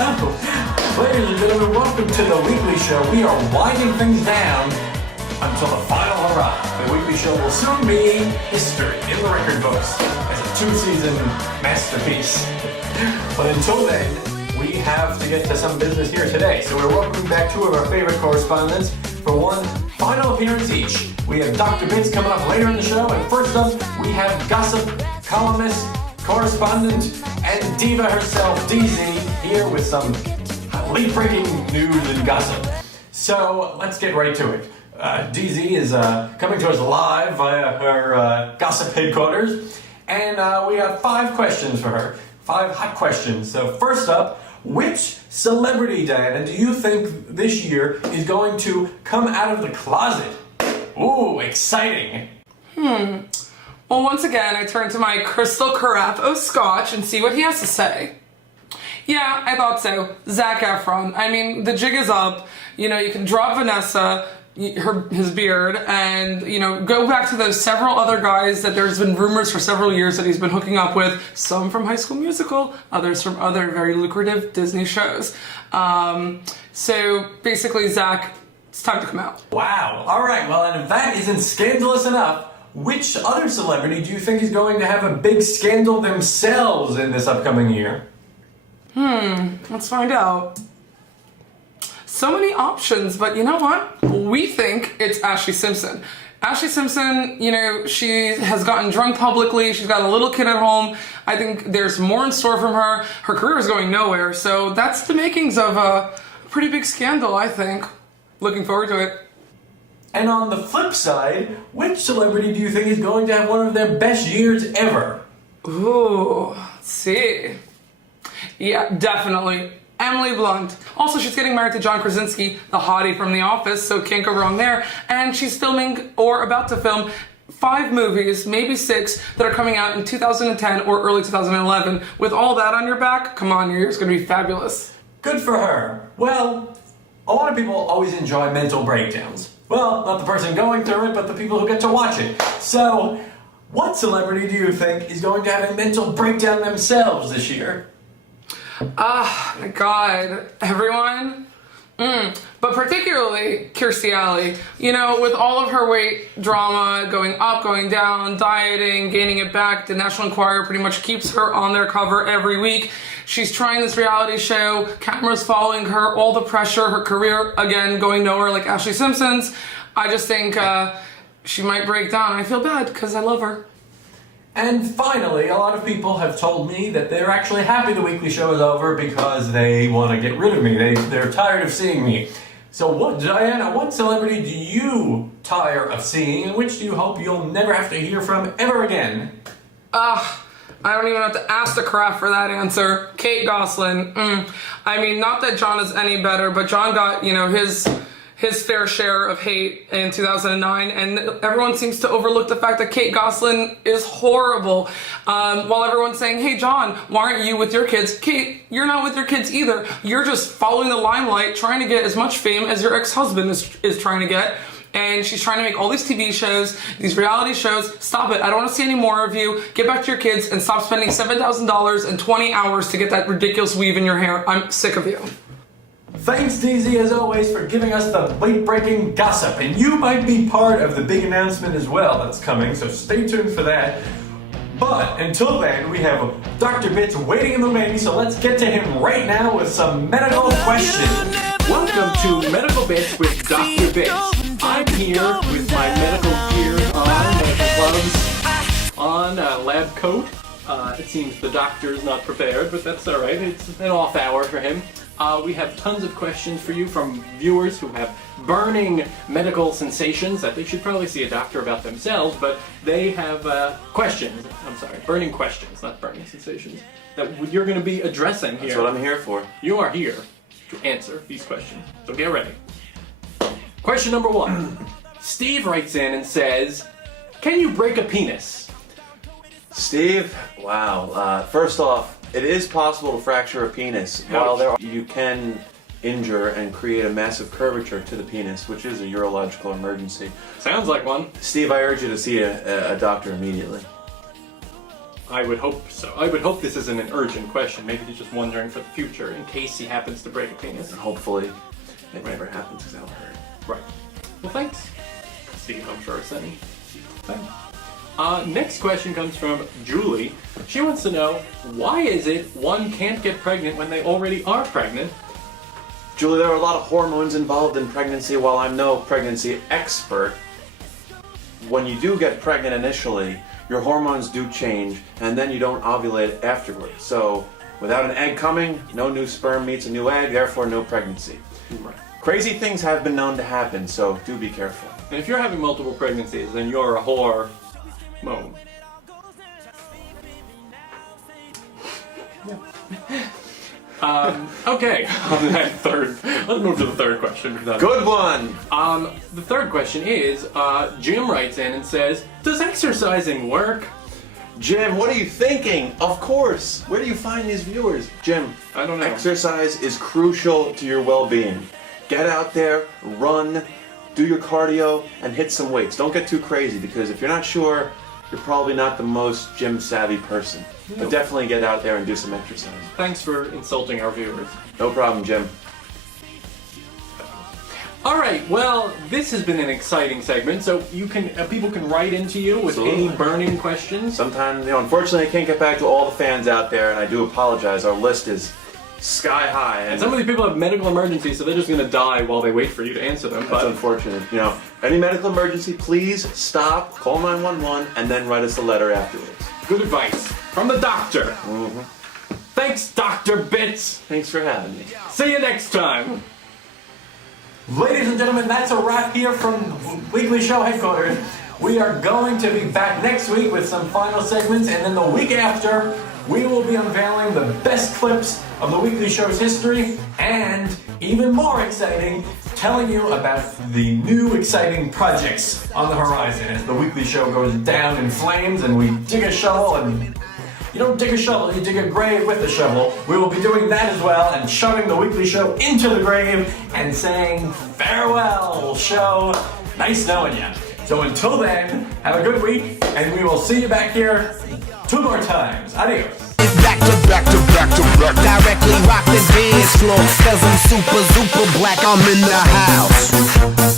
Ladies and gentlemen, welcome to the weekly show. We are winding things down until the final hurrah. The weekly show will soon be history in the record books as a 2-season masterpiece. But until then, we have to get to some business here today. So we're welcoming back two of our favorite correspondents for one final appearance each. We have Dr. Bits coming up later in the show, and first up, we have gossip, columnist, correspondent, and diva herself, DZ, here with some late-breaking news and gossip. So let's get right to it. DZ is coming to us live via her gossip headquarters, and we have 5 questions for her. 5 hot questions. So first up, which celebrity, Diana, do you think this year is going to come out of the closet? Ooh, exciting. Well, once again, I turn to my Crystal Carafe Scotch and see what he has to say. Yeah, I thought so. Zac Efron. I mean, the jig is up. You know, you can drop Vanessa, his beard, and, you know, go back to those several other guys that there's been rumors for several years that he's been hooking up with. Some from High School Musical, others from other very lucrative Disney shows. So basically, Zac, it's time to come out. Wow. All right. Well, and if that isn't scandalous enough, which other celebrity do you think is going to have a big scandal themselves in this upcoming year? Let's find out. So many options, but you know what? We think it's Ashley Simpson. Ashley Simpson, you know, she has gotten drunk publicly. She's got a little kid at home. I think there's more in store from her. Her career is going nowhere, so that's the makings of a pretty big scandal, I think. Looking forward to it. And on the flip side, which celebrity do you think is going to have one of their best years ever? Ooh, let's see. Yeah, definitely. Emily Blunt. Also, she's getting married to John Krasinski, the hottie from The Office, so can't go wrong there. And she's filming, or about to film, 5 movies, maybe 6, that are coming out in 2010 or early 2011. With all that on your back, come on, your year's gonna be fabulous. Good for her. Well, a lot of people always enjoy mental breakdowns. Well, not the person going through it, but the people who get to watch it. So, what celebrity do you think is going to have a mental breakdown themselves this year? My God, everyone. But particularly Kirstie Alley. You know, with all of her weight drama, going up, going down, dieting, gaining it back, the National Enquirer pretty much keeps her on their cover every week. She's trying this reality show, cameras following her, all the pressure, her career, again, going nowhere like Ashley Simpson's. I just think she might break down. I feel bad because I love her. And finally, a lot of people have told me that they're actually happy the weekly show is over because they want to get rid of me. They're tired of seeing me. So Diana, what celebrity do you tire of seeing, and which do you hope you'll never have to hear from ever again? I don't even have to ask the craft for that answer. Kate Gosselin. I mean, not that John is any better, but John got, you know, his fair share of hate in 2009, and everyone seems to overlook the fact that Kate Gosselin is horrible. While everyone's saying, hey John, why aren't you with your kids? Kate, you're not with your kids either. You're just following the limelight, trying to get as much fame as your ex-husband is trying to get. And she's trying to make all these TV shows, these reality shows. Stop it. I don't want to see any more of you. Get back to your kids and stop spending $7,000 and 20 hours to get that ridiculous weave in your hair. I'm sick of you. Thanks, DZ, as always, for giving us the late-breaking gossip. And you might be part of the big announcement as well that's coming, so stay tuned for that. But until then, we have Dr. Bits waiting in the wings, so let's get to him right now with some medical questions. Welcome to Medical Bits with Dr. Bits. I'm here with my medical gear on, medical gloves on, lab coat. It seems the doctor is not prepared, but that's all right. It's an off hour for him. We have tons of questions for you from viewers who have burning medical sensations that they should probably see a doctor about themselves, but they have questions. I'm sorry, burning questions, not burning sensations, that you're going to be addressing here. That's what I'm here for. You are here to answer these questions, so get ready. Question number 1. Steve writes in and says, can you break a penis? Steve, wow. First off, it is possible to fracture a penis. While you can injure and create a massive curvature to the penis, which is a urological emergency. Sounds like one. Steve, I urge you to see a doctor immediately. I would hope so. I would hope this isn't an urgent question. Maybe he's just wondering for the future in case he happens to break a penis. Hopefully, it never happens because that'll hurt. Right. Well, thanks, Steve. I'm sure sending. Thanks. Next question comes from Julie. She wants to know, why is it one can't get pregnant when they already are pregnant? Julie, there are a lot of hormones involved in pregnancy. While I'm no pregnancy expert, when you do get pregnant initially, your hormones do change, and then you don't ovulate afterwards. So, without an egg coming, no new sperm meets a new egg, therefore no pregnancy. Right. Crazy things have been known to happen, so do be careful. And if you're having multiple pregnancies, then you're a whore. Moan. Okay, on that let's move to the third question. Good one! The third question is, Jim writes in and says, does exercising work? Jim, what are you thinking? Of course! Where do you find these viewers? Jim, I don't know. Exercise is crucial to your well-being. Get out there, run, do your cardio, and hit some weights. Don't get too crazy, because if you're not sure, you're probably not the most gym-savvy person. But definitely get out there and do some exercise. Thanks for insulting our viewers. No problem, Jim. Alright, well, this has been an exciting segment, so you can people can write into you with Absolutely. any burning questions. Sometimes, unfortunately I can't get back to all the fans out there, and I do apologize. Our list is sky high. And some of these people have medical emergencies, so they're just going to die while they wait for you to answer them. That's unfortunate. Any medical emergency, please stop, call 911, and then write us a letter afterwards. Good advice from the doctor. Mm-hmm. Thanks, Dr. Bits. Thanks for having me. See you next time. Ladies and gentlemen, that's a wrap here from Weekly Show headquarters. We are going to be back next week with some final segments, and then the week after, we will be unveiling the best clips of the Weekly Show's history, and even more exciting, telling you about the new exciting projects on the horizon as the Weekly Show goes down in flames and we dig a shovel, and you don't dig a shovel, you dig a grave with a shovel. We will be doing that as well and shoving the Weekly Show into the grave and saying farewell, show. Nice knowing you. So until then, have a good week, and we will see you back here 2 more times. Adios. Back to back to back to back. Directly rock the dance floor. 'Cause I'm super black, I'm in the house.